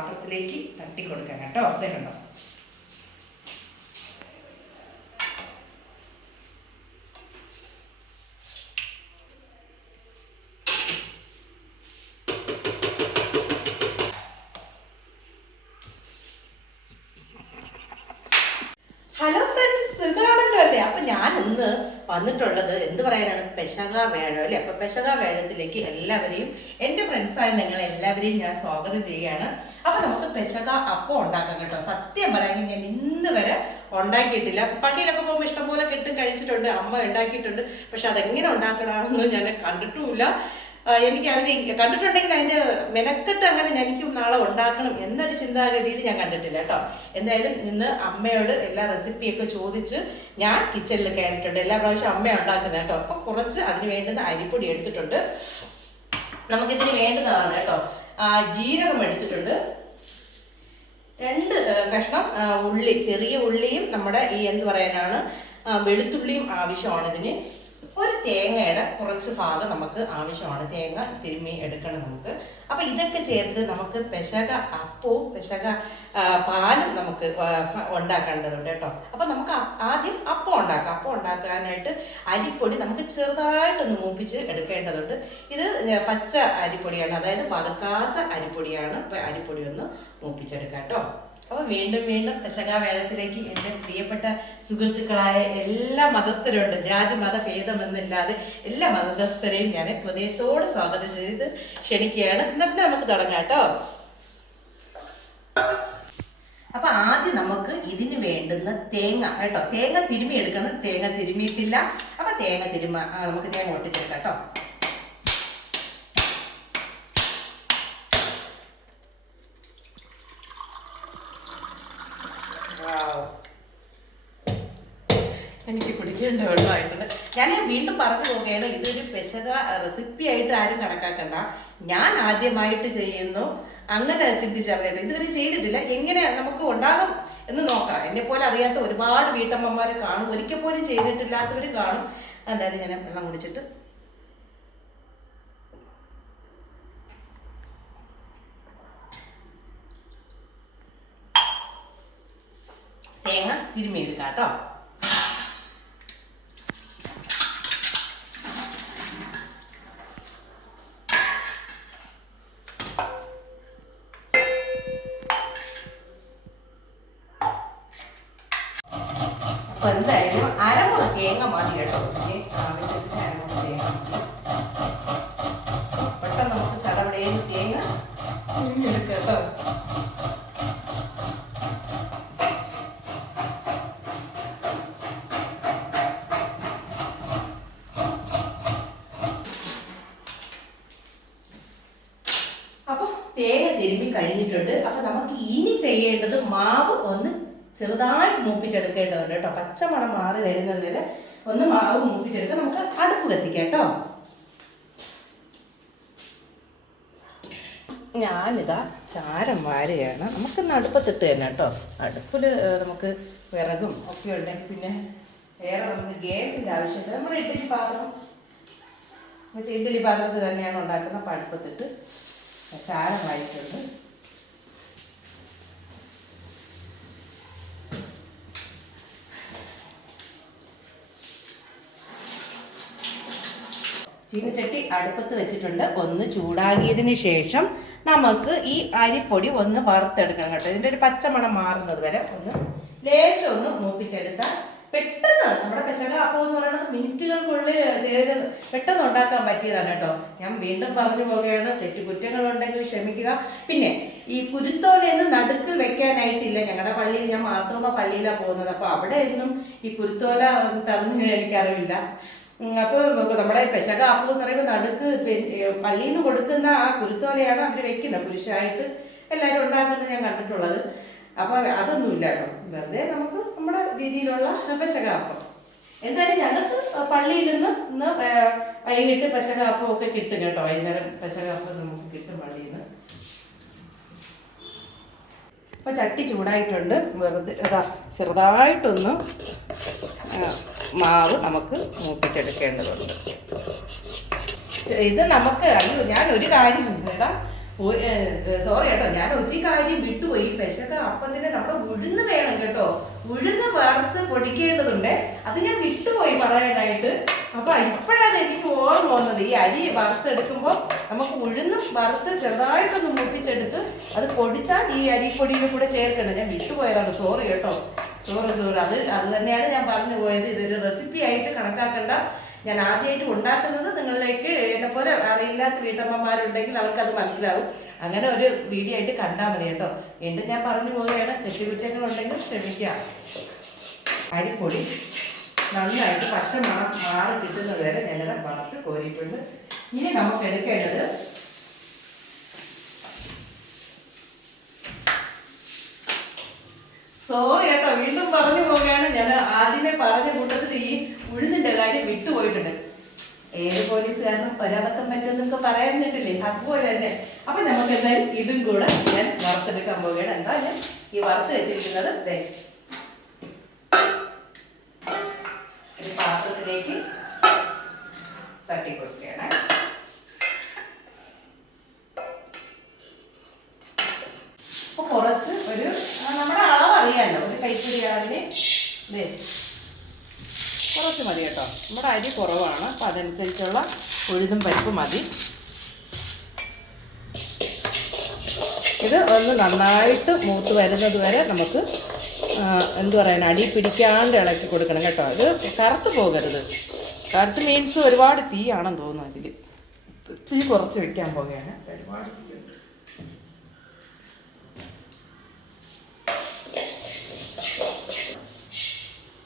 പാത്രത്തിലേക്ക് തട്ടി കൊടുക്കാം കേട്ടോ അതേണ്ടോ ഹലോ ഫ്രണ്ട്സ് സുഖമാണല്ലോ അല്ലേ? അപ്പൊ ഞാൻ ഇന്ന് വന്നിട്ടുള്ളത് എന്ത് പറയാനാണ്? പെശക വേഴം അല്ലേ? അപ്പൊ പെശക വേഴത്തിലേക്ക് എല്ലാവരെയും എന്റെ ഫ്രണ്ട്സായ നിങ്ങൾ എല്ലാവരെയും ഞാൻ സ്വാഗതം ചെയ്യുകയാണ്. നമുക്ക് പെശക അപ്പം ഉണ്ടാക്കാം കേട്ടോ. സത്യം പറയാമെങ്കിൽ ഞാൻ ഇന്ന് വരെ ഉണ്ടാക്കിയിട്ടില്ല. പള്ളിയിലൊക്കെ പോകുമ്പോൾ ഇഷ്ടംപോലെ കിട്ടും കഴിച്ചിട്ടുണ്ട് അമ്മ ഉണ്ടാക്കിയിട്ടുണ്ട്. പക്ഷെ അതെങ്ങനെ ഉണ്ടാക്കണമെന്ന് ഞാൻ കണ്ടിട്ടുമില്ല. എനിക്ക് അതിന് കണ്ടിട്ടുണ്ടെങ്കിൽ അതിന്റെ മെനക്കെട്ട് അങ്ങനെ എനിക്കും നാളെ ഉണ്ടാക്കണം എന്നൊരു ചിന്താഗതിയിൽ ഞാൻ കണ്ടിട്ടില്ല കേട്ടോ. എന്തായാലും ഇന്ന് അമ്മയോട് എല്ലാ റെസിപ്പിയൊക്കെ ചോദിച്ച് ഞാൻ കിച്ചണിൽ കയറിയിട്ടുണ്ട്. എല്ലാ പ്രാവശ്യം അമ്മ ഉണ്ടാക്കുന്നത് കേട്ടോ. അപ്പൊ കുറച്ച് അതിന് വേണ്ടുന്ന അരിപ്പൊടി എടുത്തിട്ടുണ്ട്. നമുക്കിതിന് വേണ്ടുന്നതാണ് കേട്ടോ. ജീരകം എടുത്തിട്ടുണ്ട്. രണ്ട് കഷ്ണം ഉള്ളി ചെറിയ ഉള്ളിയും നമ്മുടെ ഈ എന്ത് പറയാനാണ് വെളുത്തുള്ളിയും ആവശ്യമാണ് ഇതിന്. ഒരു തേങ്ങയുടെ കുറച്ച് ഭാഗം നമുക്ക് ആവശ്യമാണ്. തേങ്ങ തിരുമ്മി എടുക്കണം നമുക്ക്. അപ്പൊ ഇതൊക്കെ ചേർത്ത് നമുക്ക് പെശക അപ്പവും പെശക പാലും നമുക്ക് ഉണ്ടാക്കേണ്ടതുണ്ട് കേട്ടോ. അപ്പൊ നമുക്ക് ആദ്യം അപ്പം ഉണ്ടാക്കാം. അപ്പം ഉണ്ടാക്കാനായിട്ട് അരിപ്പൊടി നമുക്ക് ചെറുതായിട്ടൊന്ന് മൂപ്പിച്ച് എടുക്കേണ്ടതുണ്ട്. ഇത് പച്ച അരിപ്പൊടിയാണ്. അതായത് വറുക്കാത്ത അരിപ്പൊടിയാണ്. അരിപ്പൊടി ഒന്ന് മൂപ്പിച്ചെടുക്കാം കേട്ടോ. അപ്പൊ വീണ്ടും വീണ്ടും ദശകാവേദത്തിലേക്ക് എന്റെ പ്രിയപ്പെട്ട സുഹൃത്തുക്കളായ എല്ലാ മതസ്ഥരുണ്ട്. ജാതി മത ഭേദമെന്നില്ലാതെ എല്ലാ മതസ്ഥരെയും ഞാൻ ഹൃദയത്തോട് സ്വാഗതം ചെയ്ത് ക്ഷണിക്കുകയാണ്. എന്നിട്ട് നമുക്ക് തുടങ്ങാം കേട്ടോ. അപ്പൊ ആദ്യം നമുക്ക് ഇതിന് വേണ്ടുന്ന തേങ്ങ കേട്ടോ. തേങ്ങ തിരുമ്മി എടുക്കണം. തേങ്ങ തിരുമ്മിയിട്ടില്ല അപ്പൊ തേങ്ങ തിരുമ്മ നമുക്ക് തേങ്ങ ഒട്ടിച്ചെടുക്കാം കേട്ടോ. കുടിക്കേണ്ട വെള്ളമായിട്ടുണ്ട്. ഞാൻ വീണ്ടും പറഞ്ഞു പോവുകയാണ് ഇതൊരു പെശക റെസിപ്പി ആയിട്ട് ആരും കണക്കാക്കണ്ട. ഞാൻ ആദ്യമായിട്ട് ചെയ്യുന്നു. അങ്ങനെ കേട്ടോ. ഇതുവരെ ചെയ്തിട്ടില്ല. എങ്ങനെ നമുക്ക് ഉണ്ടാകും എന്ന് നോക്കാം. എന്നെ പോലെ അറിയാത്ത ഒരുപാട് വീട്ടമ്മമാരെ കാണും. ഒരിക്കൽ പോലും ചെയ്തിട്ടില്ലാത്തവർ കാണും. എന്തായാലും ഞാൻ വെള്ളം കുടിച്ചിട്ട് തേങ്ങ തിരുമ്മിയെടുക്കാം കേട്ടോ. തിരുമ്മി കഴിഞ്ഞിട്ടുണ്ട്. അപ്പൊ നമുക്ക് ഇനി ചെയ്യേണ്ടത് മാവ് ഒന്ന് ചെറുതായിട്ട് മൂപ്പിച്ചെടുക്കേണ്ടതുണ്ട് കേട്ടോ. പച്ചമണം മാറി വരുന്നത് വരെ ഒന്ന് മാവ് മൂപ്പിച്ചെടുക്കുക നമുക്ക് അടുപ്പ് കത്തിക്കാം കേട്ടോ. ഞാനിതാ ചാരം വാരുകയാണ്. നമുക്കിന്ന് അടുപ്പത്തിട്ട് തന്നെ കേട്ടോ. അടുപ്പിൽ നമുക്ക് വിറകും ഒക്കെ ഉണ്ടെങ്കിൽ പിന്നെ വേറെ നമുക്ക് ഗ്യാസിന്റെ ആവശ്യമില്ല നമ്മുടെ ഇഡ്ഡലി പാത്രം. ഇഡ്ഡലി പാത്രത്തിൽ തന്നെയാണ് ഉണ്ടാക്കുന്നത്. അപ്പം അടുപ്പത്തിട്ട് ചാരം വായിട്ടുണ്ട് ചീനച്ചട്ടി അടുപ്പത്ത് വെച്ചിട്ടുണ്ട്. ഒന്ന് ചൂടാകിയതിന് ശേഷം നമുക്ക് ഈ അരിപ്പൊടി ഒന്ന് വറുത്തെടുക്കണം കേട്ടോ. ഇതിന്റെ ഒരു പച്ചമണം മാറുന്നത് വരെ ഒന്ന് ലേശം ഒന്ന് മൂപ്പിച്ചെടുത്താൽ പെട്ടെന്ന് നമ്മുടെ പെശക അപ്പം എന്ന് പറയുന്നത് മിനിറ്റുകൾക്കുള്ളിൽ പെട്ടെന്ന് ഉണ്ടാക്കാൻ പറ്റിയതാണ് കേട്ടോ. ഞാൻ വീണ്ടും പറഞ്ഞു പോവുകയാണ് തെറ്റുകുറ്റങ്ങളുണ്ടെങ്കിൽ ക്ഷമിക്കുക. പിന്നെ ഈ കുരുത്തോലയെന്ന് നടുക്കിൽ വെക്കാനായിട്ടില്ല. ഞങ്ങളുടെ പള്ളിയിൽ ഞാൻ മാർത്തോമ പള്ളിയിലാണ് പോകുന്നത്. അപ്പോൾ അവിടെ ഒന്നും ഈ കുരുത്തോല തന്നു എനിക്കറിവില്ല. അപ്പൊ അപ്പോൾ നമ്മുടെ പെശക അപ്പം എന്ന് പറയുമ്പോൾ നടുക്ക് പള്ളിയിൽ നിന്ന് കൊടുക്കുന്ന ആ കുരുത്തോലയാണ് അവർ വെക്കുന്നത് കുരിശായിട്ട് എല്ലാവരും ഉണ്ടാക്കുന്നത് ഞാൻ കണ്ടിട്ടുള്ളത്. അപ്പോൾ അതൊന്നുമില്ല കേട്ടോ. വെറുതെ നമുക്ക് നമ്മുടെ രീതിയിലുള്ള പശകാപ്പം എന്തായാലും ഞങ്ങൾക്ക് പള്ളിയിൽ നിന്ന് ഇന്ന് വൈകിട്ട് പശകാപ്പം ഒക്കെ കിട്ടും കേട്ടോ. വൈകുന്നേരം പശകാപ്പം നമുക്ക് കിട്ടും പള്ളിയിൽ നിന്ന്. അപ്പോൾ ചട്ടി ചൂടായിട്ടുണ്ട്. വെറുതെ അതാ ചെറുതായിട്ടൊന്ന് മാവ് നമുക്ക് മൂപ്പിച്ചെടുക്കേണ്ടതുണ്ട്. ഇത് നമുക്ക് അയ്യോ ഞാൻ ഒരു കാര്യം ഇടാം സോറി കേട്ടോ ഞാൻ ഒത്തിരി കാര്യം വിട്ടുപോയി. പെശക അപ്പത്തിന് നമ്മുടെ ഉഴുന്ന് വേണം കേട്ടോ. ഉഴുന്ന് വറുത്ത് പൊടിക്കേണ്ടതുണ്ട്. അത് ഞാൻ വിട്ടുപോയി പറയാനായിട്ട്. അപ്പൊ ഇപ്പോഴാണ് എനിക്ക് ഓർമ്മ വന്നത്. ഈ അരി വറുത്തെടുക്കുമ്പോൾ നമുക്ക് ഉഴുന്ന് വറുത്ത് ചെറുതായിട്ടൊന്ന് മുട്ടിച്ചെടുത്ത് അത് പൊടിച്ചാൽ ഈ അരിപ്പൊടിയുടെ കൂടെ ചേർക്കണം ഞാൻ വിട്ടുപോയതാണ്. സോറി കേട്ടോ. സോറി സോറി അത് അത് തന്നെയാണ് ഞാൻ പറഞ്ഞു പോയത്. ഇതൊരു റെസിപ്പി ആയിട്ട് കണക്കാക്കണ്ട. ഞാൻ ആദ്യമായിട്ട് ഉണ്ടാക്കുന്നത് നിങ്ങളിലേക്ക് പോലെ അറിയില്ലാത്ത വീട്ടമ്മമാരുണ്ടെങ്കിൽ അവർക്കത് മനസ്സിലാവും. അങ്ങനെ ഒരു വീഡിയോ ആയിട്ട് കണ്ടാൽ മതി കേട്ടോ. എന്റെ ഞാൻ പറഞ്ഞു പോവുകയാണ്. തെറ്റുകുറ്റങ്ങളുണ്ടെങ്കിൽ ശ്രമിക്കുക അരിപ്പൊടി നന്നായിട്ട് പച്ച മാറി കിട്ടുന്നത് വരെ ഞാനത് വറുത്ത് കോരിയിട്ടുണ്ട്. ഇനി നമുക്ക് എടുക്കേണ്ടത് സോറി കേട്ടോ വീണ്ടും പറഞ്ഞു പോവുകയാണ്. ഞാൻ ആദ്യമേ പറഞ്ഞ കൂട്ടത്തിൽ ഈ ഉഴുന്നിന്റെ കാര്യം വിട്ടുപോയിട്ടുണ്ട്. ഏത് പോലീസുകാരനും പരാപത്തം പറ്റുമെന്നൊക്കെ പറയാനിട്ടില്ലേ അതുപോലെ തന്നെ. അപ്പൊ നമുക്ക് എന്തായാലും ഇതും കൂടെ ഞാൻ വറുത്തെടുക്കാൻ പോവുകയാണ്. എന്താ ഞാൻ ഈ വറുത്ത് വെച്ചിരിക്കുന്നത്? ദേ. പാത്രത്തിലേക്ക് തട്ടി കൊടുക്കുകയാണ് അപ്പൊ കുറച്ച് ഒരു നമ്മുടെ അളവ് അറിയാലോ. ഒരു കൈപ്പിടി അളവിന്. ദേ. കുറച്ച് മതി കേട്ടോ. നമ്മുടെ അരി കുറവാണ്. അപ്പം അതനുസരിച്ചുള്ള ഉഴുതും പരിപ്പ് മതി. ഇത് ഒന്ന് നന്നായിട്ട് മൂത്ത് വരുന്നത് വരെ നമുക്ക് എന്തു പറയാൻ അടി പിടിക്കാണ്ട് ഇളക്കി കൊടുക്കണം കേട്ടോ. ഇത് കറുത്ത് പോകരുത്. കറുത്ത് മീൻസ് ഒരുപാട് തീയാണെന്ന് തോന്നുന്നു അതിൽ തീ കുറച്ച് വെക്കാൻ പോകുകയാണ് ഒരുപാട്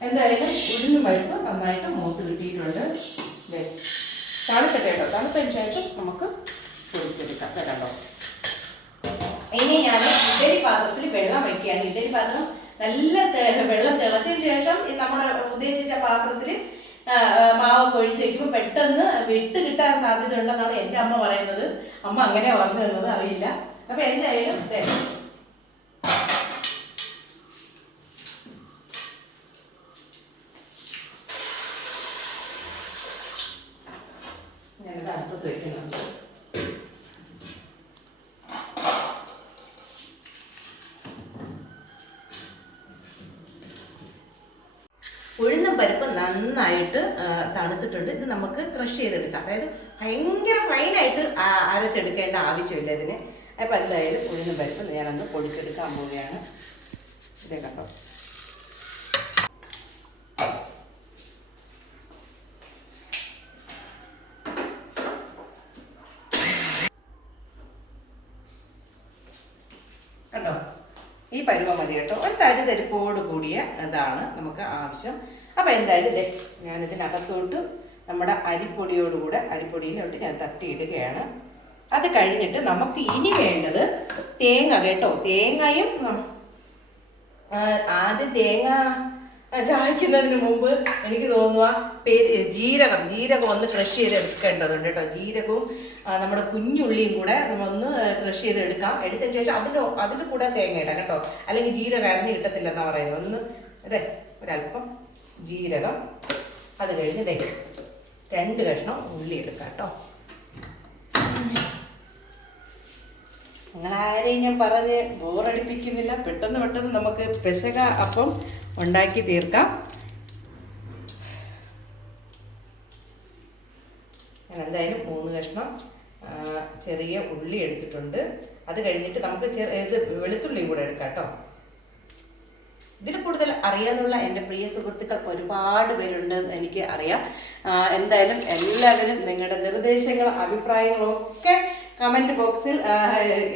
എന്തായാലും ഉഴുന്ന് പരിപ്പ് നന്നായിട്ട് മൂത്ത് കിട്ടിയിട്ടുണ്ട്. ദേ, തണുക്കട്ടെ കേട്ടോ. തണുത്തതിന് ശേഷം നമുക്ക് പൊടിച്ചെടുക്കാം. കേട്ടോ ഇനി ഞാൻ ഇഡലി പാത്രത്തിൽ വെള്ളം വയ്ക്കുകയാണ് ഇഡലി പാത്രം നല്ല വെള്ളം തിളച്ചതിന് ശേഷം നമ്മുടെ ഉദ്ദേശിച്ച പാത്രത്തിൽ മാവ് കൊഴിച്ച് വയ്ക്കുമ്പോൾ പെട്ടെന്ന് വിട്ട് കിട്ടാൻ സാധ്യത ഉണ്ടെന്നാണ് എന്റെ അമ്മ പറയുന്നത്. അമ്മ അങ്ങനെ പറഞ്ഞു തന്നത് അറിയില്ല. അപ്പൊ എന്തായാലും ദേ, ഞാനിത് അടുപ്പത്ത് വെക്കുന്നുണ്ട് ഉഴുന്നും പരിപ്പ് നന്നായിട്ട് ആ, തണുത്തിട്ടുണ്ട് ഇത് നമുക്ക് ക്രഷ് ചെയ്തെടുക്കാം. അതായത് ഭയങ്കര ഫൈനായിട്ട് അരച്ചെടുക്കേണ്ട ആവശ്യമില്ല ഇതിന്. അപ്പം എന്തായാലും ഉഴുന്നും പരിപ്പ് ഞാനൊന്ന് പൊടിച്ചെടുക്കാൻ പോവുകയാണ്. ഇതേ കണ്ടോ? കണ്ടോ? ഈ പരുവ മതി കേട്ടോ. ഒരു തരി തരിപ്പോട് കൂടിയ ഇതാണ് നമുക്ക് ആവശ്യം. അപ്പം എന്തായാലും ഇതേ ഞാനിതിനകത്തോട്ട് നമ്മുടെ അരിപ്പൊടിയോടുകൂടെ അരിപ്പൊടിയിലോട്ട് ഞാൻ തട്ടിയിടുകയാണ്. അത് കഴിഞ്ഞിട്ട് നമുക്ക് ഇനി വേണ്ടത് തേങ്ങ കേട്ടോ. തേങ്ങയും ആദ്യം തേങ്ങ ചായ്ക്കുന്നതിന് മുമ്പ് എനിക്ക് തോന്നുക പേര് ജീരകം ജീരകം ഒന്ന് ക്രഷ് ചെയ്ത് എടുക്കേണ്ടതുണ്ട് കേട്ടോ. ജീരകവും നമ്മുടെ കുഞ്ഞുള്ളിയും കൂടെ നമ്മളൊന്ന് ക്രഷ് ചെയ്ത് എടുക്കാം. എടുത്തതിന് ശേഷം അതിൽ അതിൽ കൂടെ തേങ്ങ ഇടാം കേട്ടോ. അല്ലെങ്കിൽ ജീരകം അരിഞ്ഞ് കിട്ടത്തില്ലെന്നാണ് പറയുന്നത്. ഒന്ന് അതെ ഒരല്പം ജീരകം. അത് കഴിഞ്ഞ് ദേ രണ്ട് കഷ്ണം ഉള്ളി എടുക്കാം കേട്ടോ. നിങ്ങളാരെയും ഞാൻ പറഞ്ഞ് ബോറടിപ്പിക്കുന്നില്ല. പെട്ടെന്ന് പെട്ടെന്ന് നമുക്ക് പെശക അപ്പം ഉണ്ടാക്കി തീർക്കാം. ഞാൻ എന്തായാലും മൂന്ന് കഷ്ണം ചെറിയ ഉള്ളി എടുത്തിട്ടുണ്ട്. അത് കഴിഞ്ഞിട്ട് നമുക്ക് ചെറിയ ഇത് വെളുത്തുള്ളിയും കൂടെ എടുക്കാം കേട്ടോ. ഇതിൽ കൂടുതൽ അറിയാനുള്ള എന്റെ പ്രിയ സുഹൃത്തുക്കൾ ഒരുപാട് പേരുണ്ട് എനിക്ക് അറിയാം. എന്തായാലും എല്ലാവരും നിങ്ങളുടെ നിർദ്ദേശങ്ങളും അഭിപ്രായങ്ങളും ഒക്കെ കമന്റ് ബോക്സിൽ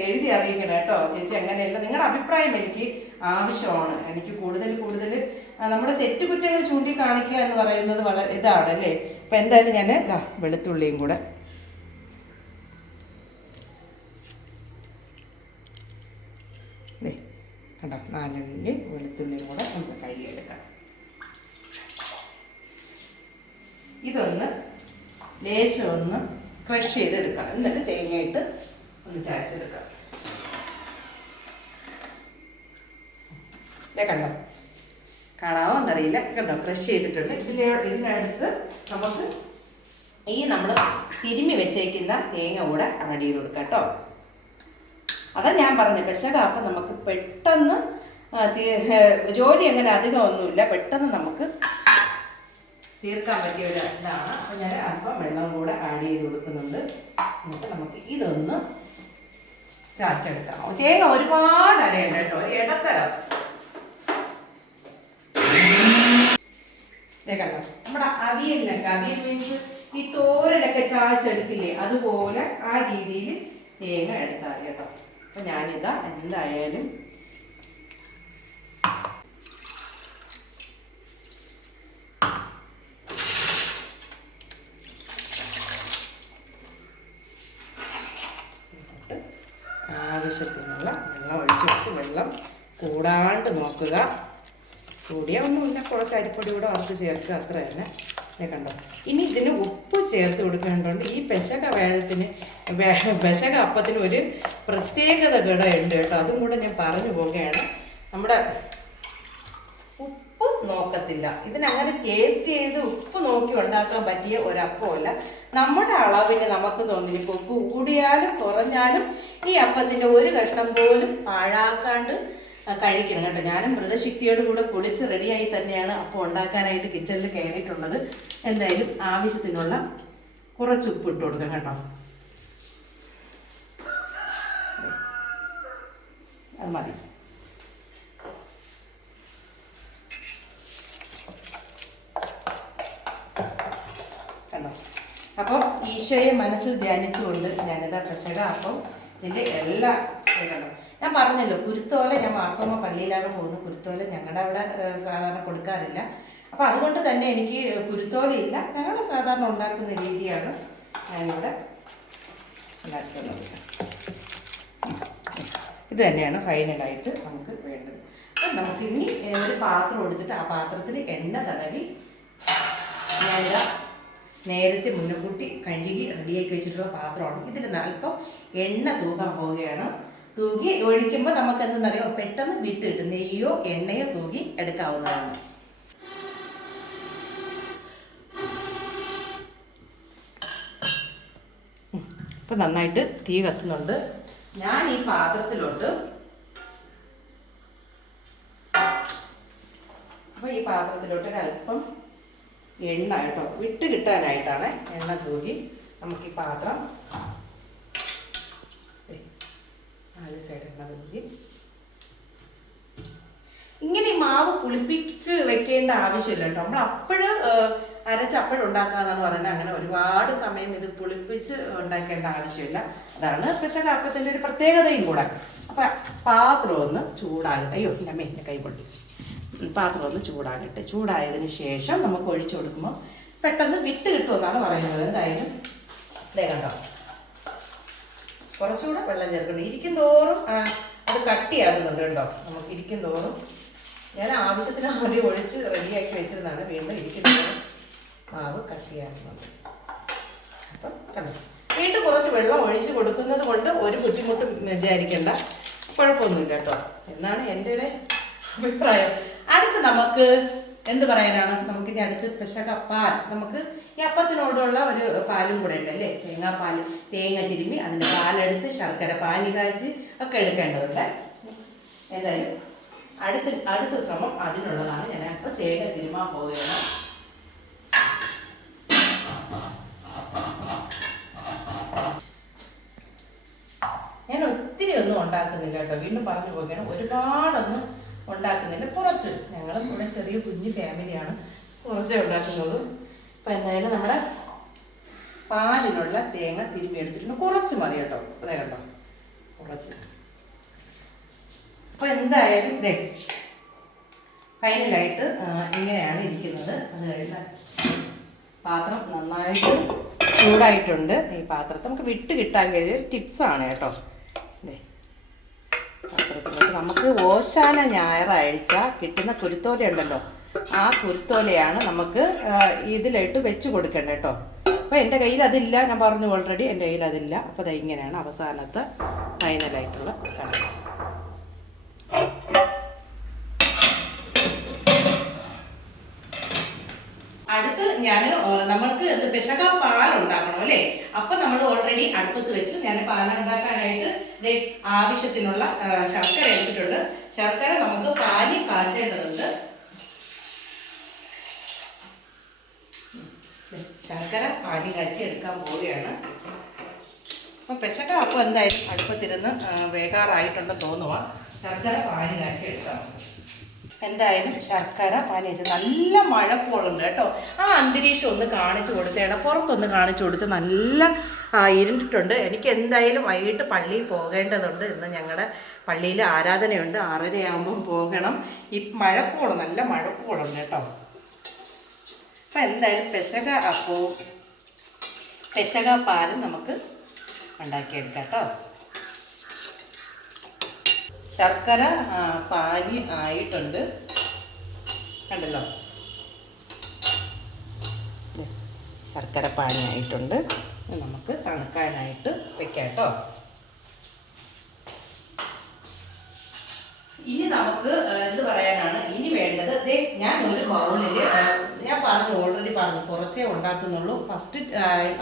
എഴുതി അറിയിക്കണം കേട്ടോ. ചേച്ചി അങ്ങനെയല്ല. നിങ്ങളുടെ അഭിപ്രായം എനിക്ക് ആവശ്യമാണ്. എനിക്ക് കൂടുതൽ കൂടുതൽ നമ്മുടെ തെറ്റുകുറ്റങ്ങൾ ചൂണ്ടിക്കാണിക്കുക എന്ന് പറയുന്നത് വളരെ ഇതാണ് അല്ലേ? അപ്പം എന്തായാലും ഞാൻ വെളുത്തുള്ളിയും കൂടെ ദേ, കണ്ടോ? നാലഞ്ച് വെളുത്തുള്ളിയും കൂടെ നമുക്ക് കഴുകിയെടുക്കാം ഇതൊന്ന് ലേശം ഒന്ന് ക്രഷ് ചെയ്തെടുക്കാം എന്നിട്ട് തേങ്ങയിട്ട് ഒന്ന് ചായച്ചെടുക്കാം ഇതേ കണ്ടോ? കാണാമോ എന്നറിയില്ല. കണ്ടോ? ക്രഷ് ചെയ്തിട്ടുണ്ട്. ഇതിലെ ഇതിനടുത്ത് നമുക്ക് ഈ നമ്മൾ തിരുമ്മി വെച്ചേക്കുന്ന തേങ്ങ കൂടെ ആഡ് ചെയ്ത് കൊടുക്കാം കേട്ടോ. അതാ ഞാൻ പറഞ്ഞു പെശകാപ്പം നമുക്ക് പെട്ടെന്ന് ജോലി അങ്ങനെ അധികം ഒന്നുമില്ല പെട്ടെന്ന് നമുക്ക് തീർക്കാൻ പറ്റിയ ഒരു ഇതാണ്. അപ്പം ഞാൻ അല്പം വെള്ളം കൂടെ ആഡ് ചെയ്ത് കൊടുക്കുന്നുണ്ട്. എന്നിട്ട് നമുക്ക് ഇതൊന്ന് ചാച്ചെടുക്കാം. തേങ്ങ ഒരുപാട് അരയണ്ട കേട്ടോ ഒരു ഇടത്തരം. നമ്മുടെ അവിയലിനൊക്കെ അവിയൽ മീൻസ് ഈ തോരനൊക്കെ ചാച്ചെടുക്കില്ലേ അതുപോലെ ആ രീതിയിൽ തേങ്ങ എടുത്താൽ കേട്ടോ. അപ്പം ഞാനിതാ എന്തായാലും ആവശ്യത്തിനുള്ള വെള്ളം ഒഴിച്ചു കൊടുത്ത് വെള്ളം കൂടാണ്ട് നോക്കുക. കൂടിയ ഒന്നുമില്ല. കുറച്ച് അരിപ്പൊടി കൂടെ വറുത്ത് ചേർക്കുക. അത്ര തന്നെ കണ്ടോ? ഇനി ഇതിന് ഉപ്പ് ചേർത്ത് കൊടുക്കേണ്ടതുകൊണ്ട് ഈ പെശക വേഴത്തിന് പെശക അപ്പത്തിന് ഒരു പ്രത്യേകത ഘട ഉണ്ട് കേട്ടോ. അതും കൂടെ ഞാൻ പറഞ്ഞു പോവുകയാണ്. നമ്മുടെ ഉപ്പ് നോക്കത്തില്ല. ഇതിനങ്ങനെ ടേസ്റ്റ് ചെയ്ത് ഉപ്പ് നോക്കി ഉണ്ടാക്കാൻ പറ്റിയ ഒരപ്പമല്ല. നമ്മുടെ അളവിന് നമുക്ക് തോന്നില്ല. ഇപ്പൊ ഉപ്പ് കൂടിയാലും കുറഞ്ഞാലും ഈ അപ്പത്തിന്റെ ഒരു കഷ്ണം പോലും പാഴാക്കാണ്ട് കഴിക്കണം കേട്ടോ. ഞാനും വ്രതശക്തിയോട് കൂടെ കുളിച്ച് റെഡിയായി തന്നെയാണ് അപ്പോൾ ഉണ്ടാക്കാനായിട്ട് കിച്ചണിൽ കയറിയിട്ടുള്ളത്. എന്തായാലും ആവശ്യത്തിനുള്ള കുറച്ച് ഉപ്പ് ഇട്ട് കൊടുക്കാം കേട്ടോ. അത് മതി. കണ്ടോ? അപ്പോൾ ഈശോയെ മനസ്സിൽ ധ്യാനിച്ചുകൊണ്ട് ഞാനിതാ പ്രശക അപ്പം ഇതിന്റെ എല്ലാ ഞാൻ പറഞ്ഞല്ലോ കുരുത്തോല ഞാൻ മാർത്തോമ പള്ളിയിലാണ് പോകുന്നത് കുരുത്തോല ഞങ്ങളുടെ അവിടെ സാധാരണ കൊടുക്കാറില്ല. അപ്പം അതുകൊണ്ട് തന്നെ എനിക്ക് കുരുത്തോല ഇല്ല. ഞങ്ങൾ സാധാരണ ഉണ്ടാക്കുന്ന രീതിയാണ് ഞാനിവിടെ ഉണ്ടാക്കുന്നത് ഇത് തന്നെയാണ് ഫൈനലായിട്ട് നമുക്ക് വേണ്ടത്. അപ്പം നമുക്ക് ഇനി ഒരു പാത്രം എടുത്തിട്ട് ആ പാത്രത്തിൽ എണ്ണ തടവി ഞാനിതാ നേരത്തെ മുന്നക്കൂട്ടി കഴുകി റെഡിയാക്കി വെച്ചിട്ടുള്ള പാത്രമാണ്. ഇതിൽ അല്പം എണ്ണ തൂക്കാൻ പോവുകയാണ്. തൂകി ഒഴിക്കുമ്പോൾ നമുക്ക് എന്തെന്നറിയോ പെട്ടെന്ന് വിട്ട് കിട്ടും. നെയ്യോ എണ്ണയോ തൂകി എടുക്കാവുന്നതാണ്. ഇപ്പം നന്നായിട്ട് തീ കത്തുന്നുണ്ട്. ഞാൻ ഈ പാത്രത്തിലോട്ട് അപ്പോൾ ഈ പാത്രത്തിലോട്ട് അല്പം എണ്ണ കേട്ടോ. വിട്ട് കിട്ടാനായിട്ടാണ് എണ്ണ തൂകി നമുക്ക് ഈ പാത്രം ഇങ്ങനെ മാവ് പുളിപ്പിച്ച് വെക്കേണ്ട ആവശ്യമില്ല കേട്ടോ. നമ്മൾ അപ്പോഴ് അരച്ച് അപ്പോഴും ഉണ്ടാക്കാന്നാണ് പറയുന്നത്. അങ്ങനെ ഒരുപാട് സമയം ഇത് പുളിപ്പിച്ച് ഉണ്ടാക്കേണ്ട ആവശ്യമില്ല. അതാണ് പക്ഷേ പെശകാപ്പത്തിന്റെ ഒരു പ്രത്യേകതയും കൂടെ. അപ്പം പാത്രം ഒന്ന് ചൂടാകട്ടെ. അയ്യോ ഞാൻ മെയിന്റെ കൈ പൊട്ടി. പാത്രം ഒന്ന് ചൂടാകട്ടെ. ചൂടായതിന് ശേഷം നമുക്ക് ഒഴിച്ചു കൊടുക്കുമ്പോൾ പെട്ടെന്ന് വിട്ട് കിട്ടുമെന്നാണ് പറയുന്നത്. എന്തായാലും കണ്ടോ. കുറച്ചുകൂടെ വെള്ളം ചേർക്കണം ഇരിക്കും തോറും അത് കട്ടിയാകുന്നുണ്ട് കേട്ടോ നമുക്ക് ഇരിക്കും തോറും ഞാൻ ആവശ്യത്തിന് ആദ്യം ഒഴിച്ച് റെഡിയാക്കി വെച്ചിരുന്നാണ് വീണ്ടും ഇരിക്കും തോറും മാവ് കട്ടിയാകുന്നുണ്ട് അപ്പം കണ്ടു? വീണ്ടും കുറച്ച് വെള്ളം ഒഴിച്ച് കൊടുക്കുന്നത് കൊണ്ട് ഒരു ബുദ്ധിമുട്ടും വിചാരിക്കേണ്ട. കുഴപ്പമൊന്നുമില്ല കേട്ടോ. എന്നാണ് എന്റെ ഒരു അഭിപ്രായം. അടുത്ത് നമുക്ക് എന്ത് പറയാനാണ്? നമുക്കിനി അടുത്ത് പെശകപ്പാൽ പാൽ നമുക്ക് ഈ അപ്പത്തിനോടുള്ള ഒരു പാലും കൂടെ ഉണ്ട് അല്ലേ തേങ്ങാപ്പാൽ തേങ്ങ ചിരുമി അതിന്റെ പാലെടുത്ത് ശർക്കര പാനി കാച്ചി ഒക്കെ എടുക്കേണ്ടതുണ്ട്. എന്തായാലും അടുത്ത അടുത്ത ശ്രമം അതിനുള്ളതാണ്. ഞാൻ അപ്പം തേങ്ങ തിരുമാൻ പോവുകയാണ്. ഞാൻ ഒത്തിരി ഒന്നും ഉണ്ടാക്കുന്നില്ല കേട്ടോ. വീണ്ടും പറഞ്ഞു പോവുകയാണ്. ഒരുപാടൊന്നും ഉണ്ടാക്കുന്നില്ല. കുറച്ച്. ഞങ്ങളും ഇവിടെ ചെറിയ കുഞ്ഞു ഫാമിലിയാണ് കുറച്ചേ ഉണ്ടാക്കുന്നുള്ളൂ. അപ്പം എന്തായാലും നമ്മുടെ പാലിനുള്ള തേങ്ങ തിരുമ്മി എടുത്തിട്ടുണ്ട്. കുറച്ച് മതി കേട്ടോ. അതെ കേട്ടോ കുറച്ച്. അപ്പോൾ എന്തായാലും ഇതേ ഫൈനലായിട്ട് ഇങ്ങനെയാണ് ഇരിക്കുന്നത്. അത് കഴിഞ്ഞാൽ പാത്രം നന്നായിട്ട് ചൂടായിട്ടുണ്ട്. ഈ പാത്രത്തെ നമുക്ക് വിട്ട് കിട്ടാൻ കരുതിയ ഒരു ടിപ്സാണ് കേട്ടോ. ദേ. പാത്രത്തിലോട്ട് നമുക്ക് ഓശാന ഞായറാഴ്ച കിട്ടുന്ന കുരുത്തോല ഉണ്ടല്ലോ ആ കുരുത്തോലയാണ് നമുക്ക് ഇതിലിട്ട് വെച്ച് കൊടുക്കേണ്ടത് കേട്ടോ. അപ്പോൾ എന്റെ കയ്യിൽ അതില്ല ഞാൻ പറഞ്ഞു ഓൾറെഡി എന്റെ കയ്യിൽ അതില്ല. അപ്പോൾ അത് ഇങ്ങനെയാണ് അവസാനത്തെ ഫൈനലായിട്ടുള്ള കണക്ക് അടുത്ത് ഞാൻ നമ്മൾക്ക് പിശക പാൽ ഉണ്ടാക്കണം അല്ലേ? അപ്പൊ നമ്മൾ ഓൾറെഡി അടുപ്പത്ത് വെച്ചു. ഞാൻ പാൽ ഉണ്ടാക്കാനായിട്ട് ആവശ്യത്തിനുള്ള ശർക്കര എടുത്തിട്ടുണ്ട്. ശർക്കര നമുക്ക് പാലി കാച്ചേണ്ടതുണ്ട് ദേ, ശർക്കര പാനി കാച്ചി എടുക്കാൻ പോവുകയാണ്. അപ്പം പെശക്ക അപ്പം എന്തായാലും അടുപ്പത്തിരുന്ന് വേകാറായിട്ടുണ്ടെന്ന് തോന്നുക ശർക്കര പാനി കാച്ചി എടുക്കാം. എന്തായാലും ശർക്കര പാനി കാച്ചി. നല്ല മഴക്കോളുണ്ട് കേട്ടോ. ആ അന്തരീക്ഷം ഒന്ന് കാണിച്ചു കൊടുത്തേടാ. പുറത്തൊന്ന് കാണിച്ചു കൊടുത്ത് നല്ല ഇരുണ്ടിട്ടുണ്ട്. എനിക്ക് എന്തായാലും വൈകിട്ട് പള്ളിയിൽ പോകേണ്ടതുണ്ട് ഇന്ന് ഞങ്ങളുടെ പള്ളിയിൽ ആരാധനയുണ്ട്. ആറരയാകുമ്പം പോകണം. ഈ മഴക്കോൾ നല്ല മഴക്കോളുണ്ട് കേട്ടോ. അപ്പം എന്തായാലും പെശക അപ്പവും പെശക പാലും നമുക്ക് ഉണ്ടാക്കിയെടുക്കാം കേട്ടോ. ശർക്കര പാനി ആയിട്ടുണ്ട്. കണ്ടല്ലോ? ശർക്കര പാനി ആയിട്ടുണ്ട്. നമുക്ക് തണുക്കാനായിട്ട് വെക്കാം കേട്ടോ. ഇനി നമുക്ക് എന്ത് പറയാനാണ്? ഇനി വേണ്ടത് ദേ ഞാൻ ഒരു ബൗളിൽ ഞാൻ പറഞ്ഞു ഓൾറെഡി പറഞ്ഞു കുറച്ചേ ഉണ്ടാക്കുന്നുള്ളൂ. ഫസ്റ്റ്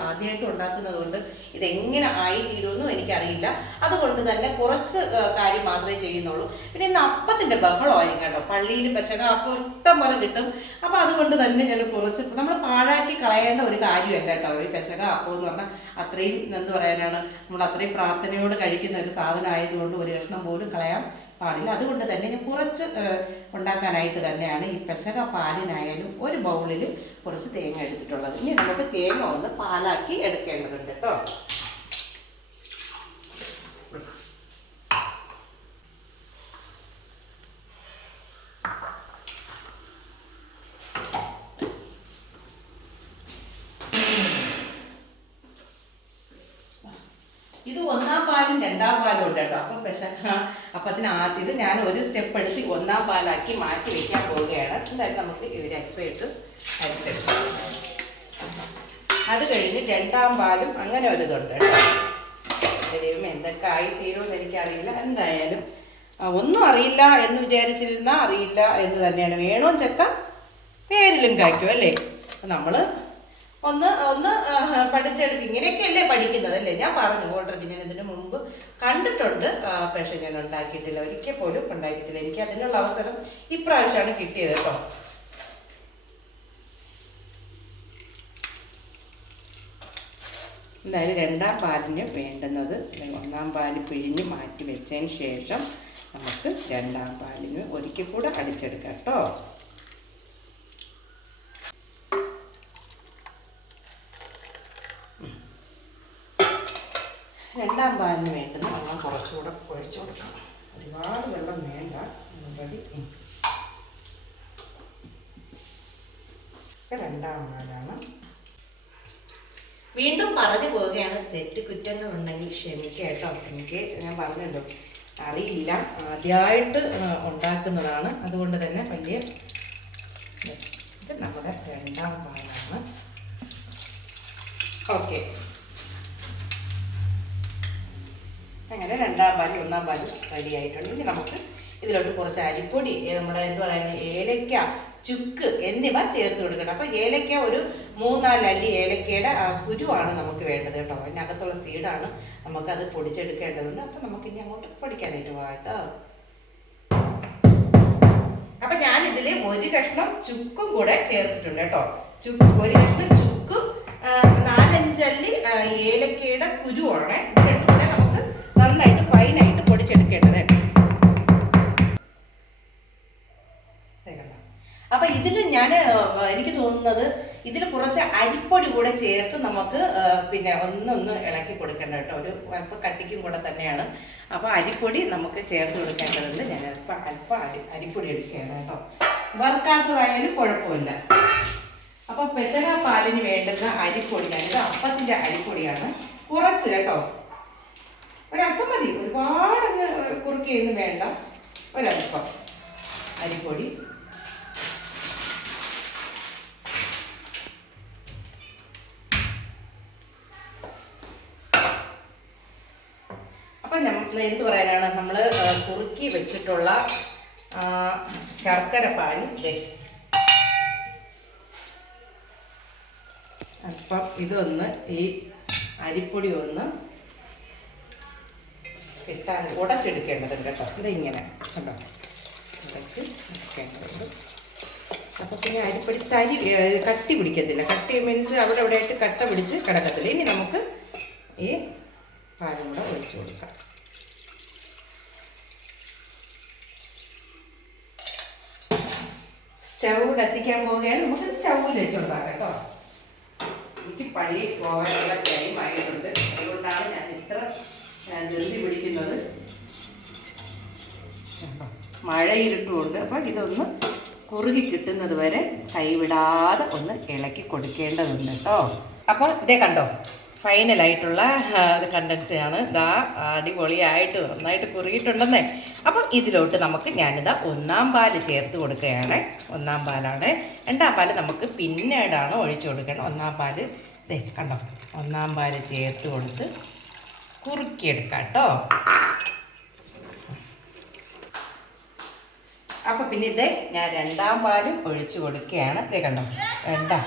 ആദ്യമായിട്ട് ഉണ്ടാക്കുന്നത് കൊണ്ട് ഇതെങ്ങനെ ആയി തീരുമെന്നും എനിക്കറിയില്ല. അതുകൊണ്ട് തന്നെ കുറച്ച് കാര്യം മാത്രമേ ചെയ്യുന്നുള്ളൂ. പിന്നെ ഇന്ന് അപ്പത്തിന്റെ ബഹളമായിരിക്കും കേട്ടോ. പള്ളിയിൽ പശക അപ്പം ഇഷ്ടം പോലെ കിട്ടും. അപ്പം അതുകൊണ്ട് തന്നെ ഞാൻ കുറച്ച് നമ്മൾ പാഴാക്കി കളയേണ്ട ഒരു കാര്യമല്ല കേട്ടോ. ഈ പശക അപ്പം എന്ന് പറഞ്ഞാൽ അത്രയും എന്ത് പറയാനാണ് നമ്മൾ അത്രയും പ്രാർത്ഥനയോട് കഴിക്കുന്ന ഒരു സാധനം ആയതുകൊണ്ട് ഒരു കഷ്ണം പോലും കളയാൻ പാടില്ല. അതുകൊണ്ട് തന്നെ ഞാൻ കുറച്ച് ഉണ്ടാക്കാനായിട്ട് തന്നെയാണ് ഈ പെശക പാലിനായാലും ഒരു ബൗളിൽ കുറച്ച് തേങ്ങ എടുത്തിട്ടുള്ളത്. ഇനി നമുക്ക് തേങ്ങ ഒന്ന് പാലാക്കി എടുക്കേണ്ടതുണ്ട് കേട്ടോ ഇത് ഒന്നാം പാലും രണ്ടാം പാലും ഉണ്ട് കേട്ടോ അപ്പം ആദ്യം ഇത് ഞാൻ ഒരു സ്റ്റെപ്പ് എടുത്ത് ഒന്നാം പാലാക്കി മാറ്റി വയ്ക്കാൻ പോവുകയാണ്. എന്തായാലും നമുക്ക് ഇവരപ്പയിട്ട് അരിച്ചെടുക്കാം. അത് കഴിഞ്ഞ് രണ്ടാം പാലും അങ്ങനെ ഒരു തൊട്ട് ദൈവം എന്തൊക്കെ ആയിത്തീരുമെന്ന് എനിക്കറിയില്ല. എന്തായാലും ഒന്നും അറിയില്ല എന്ന് വിചാരിച്ചിരുന്നാൽ അറിയില്ല എന്ന് തന്നെയാണ്. വേണോ ചക്ക പേരിലും കായ്ക്കും അല്ലേ? നമ്മൾ ഒന്ന് ഒന്ന് പഠിച്ചെടുക്കും. ഇങ്ങനെയൊക്കെയല്ലേ പഠിക്കുന്നത് അല്ലേ? ഞാൻ പറഞ്ഞു ഓൾറെഡി ഞാൻ ഇതിനു മുമ്പ് കണ്ടിട്ടുണ്ട്. പക്ഷെ ഞാൻ ഉണ്ടാക്കിയിട്ടില്ല. ഒരിക്കൽ പോലും ഉണ്ടാക്കിയിട്ടില്ല. എനിക്ക് അതിനുള്ള അവസരം ഇപ്രാവശ്യമാണ് കിട്ടിയത് കേട്ടോ. എന്തായാലും രണ്ടാം പാലിന് വേണ്ടുന്നത് ഒന്നാം പാൽ പിഴിഞ്ഞ് മാറ്റി വെച്ചതിന് ശേഷം നമുക്ക് രണ്ടാം പാലിന് ഒരിക്കൽ കൂടെ അടിച്ചെടുക്കാം കേട്ടോ. രണ്ടാം പാലിന് വേണ്ടുന്ന വെള്ളം കുറച്ചുകൂടെ ഒഴിച്ചു കൊടുക്കണം. ഒരുപാട് വെള്ളം വേണ്ട. ഓൾറെഡി രണ്ടാം പാലാണ്. വീണ്ടും പറഞ്ഞു പോവുകയാണ്. തെറ്റ് കുറ്റങ്ങൾ ഉണ്ടെങ്കിൽ ക്ഷമിക്കുക എനിക്ക് ഞാൻ പറഞ്ഞല്ലോ. അറിയില്ല. ആദ്യമായിട്ട് ഉണ്ടാക്കുന്നതാണ്. അതുകൊണ്ട് തന്നെ വലിയ ഇത് നമ്മുടെ രണ്ടാം പാലാണ്. ഓക്കെ. അങ്ങനെ രണ്ടാം പാൽ ഒന്നാം പാൽ റെഡി ആയിട്ടുണ്ട്. ഇനി നമുക്ക് ഇതിലോട്ട് കുറച്ച് അരിപ്പൊടി നമ്മുടെ എന്താ പറയുന്നത് ഏലക്ക ചുക്ക് എന്നിവ ചേർത്ത് കൊടുക്കണം. അപ്പോൾ ഏലക്ക ഒരു മൂന്നാൽ അല്ലി ഏലക്കയുടെ കുരുവാണ് നമുക്ക് വേണ്ടത് കേട്ടോ. അതിനകത്തുള്ള സീഡാണ് നമുക്കത് പൊടിച്ചെടുക്കേണ്ടതുണ്ട്. അപ്പം നമുക്ക് ഇനി അങ്ങോട്ട് പൊടിക്കാനായിട്ട് പോകട്ടോ അപ്പം ഇതിൽ ഒരു കഷ്ണം ചുക്കും കൂടെ ചേർത്തിട്ടുണ്ട് കേട്ടോ. ചുക്ക് ഒരു കഷ്ണം ചുക്കും നാലഞ്ചല്ലി ഏലക്കയുടെ കുരുവാണ് ഫൈനായിട്ട് പൊടിച്ചെടുക്കേണ്ടത്? അപ്പൊ ഇതിൽ ഞാൻ എനിക്ക് തോന്നുന്നത് ഇതിൽ കുറച്ച് അരിപ്പൊടി കൂടെ ചേർത്ത് നമുക്ക് പിന്നെ ഒന്നൊന്ന് ഇളക്കി കൊടുക്കേണ്ട കേട്ടോ. ഒരു അല്പം കട്ടിക്കും കൂടെ തന്നെയാണ്. അപ്പോൾ അരിപ്പൊടി നമുക്ക് ചേർത്ത് കൊടുക്കേണ്ടതുണ്ട്. ഞാൻ അല്പം അല്പം അരി അരിപ്പൊടി എടുക്കുകയാണ് കേട്ടോ. വറുക്കാത്തതായാലും കുഴപ്പമില്ല. അപ്പൊ പെശക പാലിന് വേണ്ടുന്ന അരിപ്പൊടി ഞാനിത് അപ്പത്തിന്റെ അരിപ്പൊടിയാണ് കുറച്ച് കേട്ടോ. ഒരല്പം മതി. ഒരുപാട് അങ്ങ് കുറുക്കിയൊന്നും വേണ്ട. ഒരല്പം അരിപ്പൊടി. അപ്പം നമ്മൾ എന്ത് പറയാനാണ്? നമ്മൾ കുറുക്കി വെച്ചിട്ടുള്ള ശർക്കര പാനി അപ്പം ഇതൊന്ന് ഈ അരിപ്പൊടി ഒന്ന് ഇട്ടാൻ ഉടച്ചെടുക്കേണ്ടതുണ്ട് കേട്ടോ. ഇതിങ്ങനെ കണ്ടോ? ഉടച്ച് എടുക്കേണ്ടതുണ്ട്. അപ്പോൾ പിന്നെ അരിപ്പൊടി തരി കട്ടി പിടിക്കത്തില്ല. കട്ടി മീൻസ് അവിടെ ഇവിടെ ആയിട്ട് കട്ട പിടിച്ച് കിടക്കത്തില്ല. ഇനി നമുക്ക് ഈ പാലും കൂടെ ഒഴിച്ചു കൊടുക്കാം. സ്റ്റൗ കത്തിക്കാൻ പോവുകയാണ്. നമുക്ക് സ്റ്റൗവിൽ വെച്ചുണ്ടാക്കാം കേട്ടോ. എനിക്ക് പള്ളി പോകാനുള്ള ടൈം ആയിട്ടുണ്ട്. അതുകൊണ്ടാണ് ഞാൻ ഇത്ര ധൃതി പിടിക്കുന്നത്. മഴ ഇരുട്ടുമുണ്ട് അപ്പം ഇതൊന്ന് കുറുകി കിട്ടുന്നത് വരെ കൈവിടാതെ ഒന്ന് ഇളക്കി കൊടുക്കേണ്ടതുണ്ട് കേട്ടോ. അപ്പോൾ ഇതേ കണ്ടോ? ഫൈനലായിട്ടുള്ള കണ്ടൻസാണ് ഇതാ അടിപൊളിയായിട്ട് നന്നായിട്ട് കുറുകിയിട്ടുണ്ടെന്നേ. അപ്പം ഇതിലോട്ട് നമുക്ക് ഞാനിതാ ഒന്നാം പാൽ ചേർത്ത് കൊടുക്കുകയാണ്. ഒന്നാം പാലാണ്. രണ്ടാം പാൽ നമുക്ക് പിന്നീടാണ് ഒഴിച്ചു കൊടുക്കണം. ഒന്നാം പാൽ ഇതേ കണ്ടോ? ഒന്നാം പാൽ ചേർത്ത് കൊടുത്ത് കുറുക്കിയെടുക്കാം കേട്ടോ. അപ്പൊ പിന്നെ ഇതേ ഞാൻ രണ്ടാം പാലും ഒഴിച്ചു കൊടുക്കുകയാണ്. ഇതേ കണ്ടോ? രണ്ടാം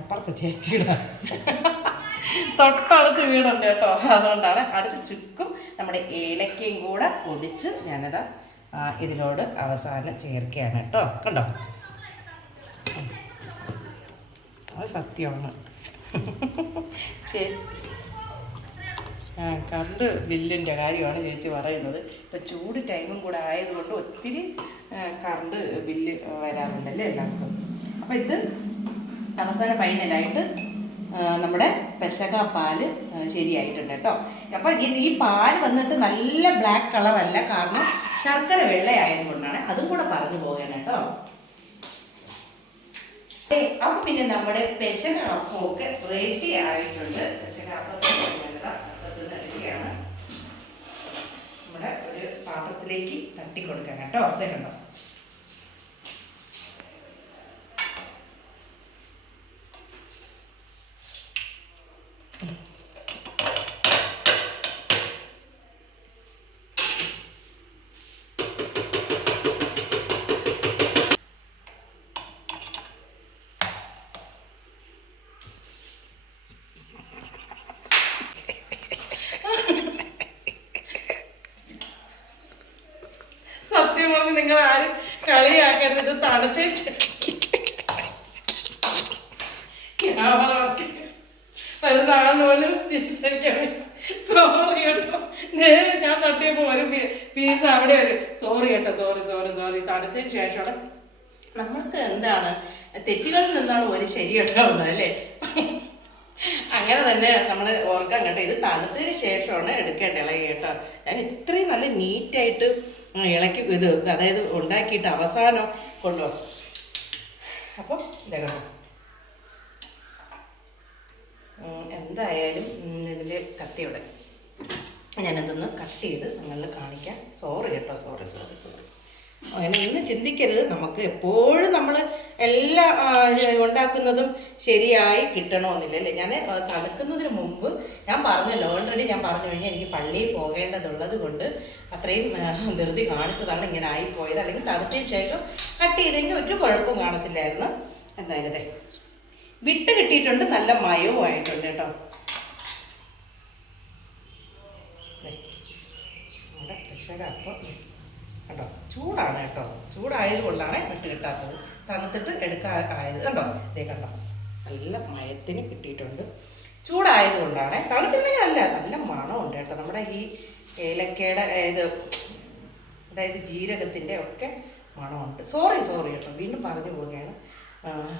അപ്പുറത്ത് ചേച്ചിയുടെ തൊട്ടടുത്ത് വീടുണ്ട് കേട്ടോ. അതുകൊണ്ടാണ് അടുത്ത് ചുക്കും നമ്മുടെ ഏലക്കയും കൂടെ പൊടിച്ച് ഞാനത് ഇതിനോട് അവസാനം ചേർക്കുകയാണ് കേട്ടോ. കണ്ടോ? അത് സത്യമാണ്. ആ കറണ്ട് ബില്ലിന്റെ കാര്യമാണ് ചേച്ചി പറയുന്നത്. ഇപ്പം ചൂട് ടൈമും കൂടെ ആയതുകൊണ്ട് ഒത്തിരി കറണ്ട് ബില്ല് വരാറുണ്ടല്ലേ എല്ലാവർക്കും? അപ്പം ഇത് അവസാന ഫൈനലായിട്ട് നമ്മുടെ പെശക പാൽ ശരിയായിട്ടുണ്ട് കേട്ടോ. അപ്പം ഈ പാൽ വന്നിട്ട് നല്ല ബ്ലാക്ക് കളറല്ല കാരണം ശർക്കര വെള്ളയായതുകൊണ്ടാണ് അതും കൂടെ പറഞ്ഞു പോകണം കേട്ടോ. അപ്പം പിന്നെ നമ്മുടെ പെശക അപ്പമൊക്കെ റെഡി ആയിട്ടുണ്ട്. പെശക അപ്പത്തിന് എടുക്കുകയാണ് നമ്മുടെ ഒരു പാത്രത്തിലേക്ക് തട്ടി കൊടുക്കാം കേട്ടോ. അതേ കണ്ടോ? പോലും സോറി കേട്ടോ. ഞാൻ തട്ടിയപ്പോ ഒരു പീസ് അവിടെ ഒരു സോറി കേട്ടോ സോറി സോറി സോറി തണുത്തതിന് ശേഷമാണ് നമ്മൾക്ക് എന്താണ് തെറ്റുകളിൽ നിന്നാണ് ഒരു ശരി ഉണ്ടാവുന്നത് അല്ലേ? അങ്ങനെ തന്നെ നമ്മൾ ഓർക്കാൻ കേട്ടോ. ഇത് തണുത്തതിന് ശേഷമാണ് എടുക്കേണ്ട ഇളകി കേട്ടോ. ഞാൻ ഇത്രയും നല്ല നീറ്റായിട്ട് ഇളക്കി ഇത് അതായത് ഉണ്ടാക്കിയിട്ട് അവസാനം കൊണ്ടുപോകും അപ്പം ഇതാ എന്തായാലും ഇതിന്റെ കത്തിയുടെ ഞാനതൊന്ന് കട്ട് ചെയ്ത് നിങ്ങളിൽ കാണിക്കാം. സോറി കേട്ടോ സോറി സോറി സോറി അങ്ങനെ ഇന്ന് ചിന്തിക്കരുത്. നമുക്ക് എപ്പോഴും നമ്മൾ എല്ലാ ഉണ്ടാക്കുന്നതും ശരിയായി കിട്ടണമെന്നില്ല അല്ലേ ഞാൻ തണുക്കുന്നതിന് മുമ്പ് ഞാൻ പറഞ്ഞല്ലോ ഓൾറെഡി ഞാൻ പറഞ്ഞു കഴിഞ്ഞാൽ എനിക്ക് പള്ളിയിൽ പോകേണ്ടതുള്ളത് കൊണ്ട് അത്രയും ധൃതി കാണിച്ചതാണ് ഇങ്ങനെ ആയിപ്പോയത്. അല്ലെങ്കിൽ തണുത്തതിന് ശേഷം കട്ട് ചെയ്തെങ്കിൽ ഒരു കുഴപ്പവും കാണത്തില്ലായിരുന്നു. എന്തായാലും വിട്ട് കിട്ടിയിട്ടുണ്ട് നല്ല മയവും ആയിട്ടുണ്ട് കേട്ടോ. കേട്ടോ ചൂടാണ് കേട്ടോ. ചൂടായത് കൊണ്ടാണ് വിട്ട് കിട്ടാത്തത്. തണുത്തിട്ട് എടുക്കാൻ ആയത്. കണ്ടോ? ഇതേ കണ്ടോ? നല്ല മയത്തിന് കിട്ടിയിട്ടുണ്ട്. ചൂടായത് കൊണ്ടാണ്. തണുത്തിരുന്നെങ്കിൽ അല്ല നല്ല മണമുണ്ട് കേട്ടോ. നമ്മുടെ ഈ ഏലക്കയുടെ ഇത് അതായത് ജീരകത്തിന്റെ ഒക്കെ മണമുണ്ട്. സോറി സോറി കേട്ടോ. വീണ്ടും പറഞ്ഞു പോവുകയാണ്.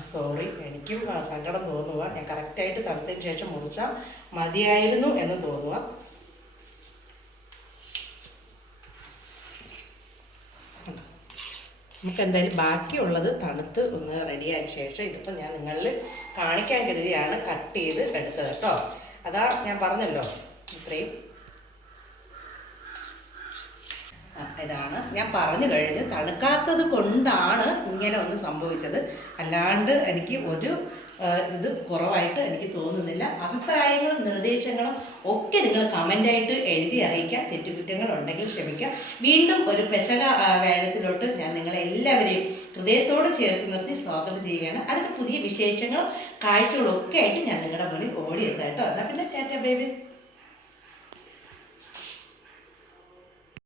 സോറി എനിക്കും സങ്കടം തോന്നുക ഞാൻ കറക്റ്റായിട്ട് തണുത്തതിന് ശേഷം മുറിച്ചാൽ മതിയായിരുന്നു എന്ന് തോന്നുക നമുക്ക് എന്തായാലും ബാക്കിയുള്ളത് തണുത്ത് ഒന്ന് റെഡിയായ ശേഷം ഇതിപ്പോൾ ഞാൻ നിങ്ങളിൽ കാണിക്കാൻ കരുതിയാണ് കട്ട് ചെയ്ത് എടുത്തത് കേട്ടോ അതാ ഞാൻ പറഞ്ഞല്ലോ ഇത്രയും ആ, ഇതാണ് ഞാൻ പറഞ്ഞു കഴിഞ്ഞു തണുക്കാത്തത് കൊണ്ടാണ് ഇങ്ങനെ ഒന്ന് സംഭവിച്ചത്. അല്ലാണ്ട് എനിക്ക് ഒരു ഇത് കുറവായിട്ട് എനിക്ക് തോന്നുന്നില്ല. അഭിപ്രായങ്ങളും നിർദ്ദേശങ്ങളും ഒക്കെ നിങ്ങൾ കമന്റായിട്ട് എഴുതി അറിയിക്കുക. തെറ്റുകുറ്റങ്ങൾ ഉണ്ടെങ്കിൽ ക്ഷമിക്കുക. വീണ്ടും ഒരു പെശക വേഗത്തിലോട്ട് ഞാൻ നിങ്ങളെല്ലാവരെയും ഹൃദയത്തോട് ചേർത്ത് നിർത്തി സ്വാഗതം ചെയ്യുകയാണ്. അടുത്ത പുതിയ വിശേഷങ്ങളും കാഴ്ചകളും ഒക്കെ ആയിട്ട് ഞാൻ നിങ്ങളുടെ മുന്നിൽ ഓടിയെത്താം കേട്ടോ. എന്നാൽ പിന്നെ ചേട്ടാ ബേബി.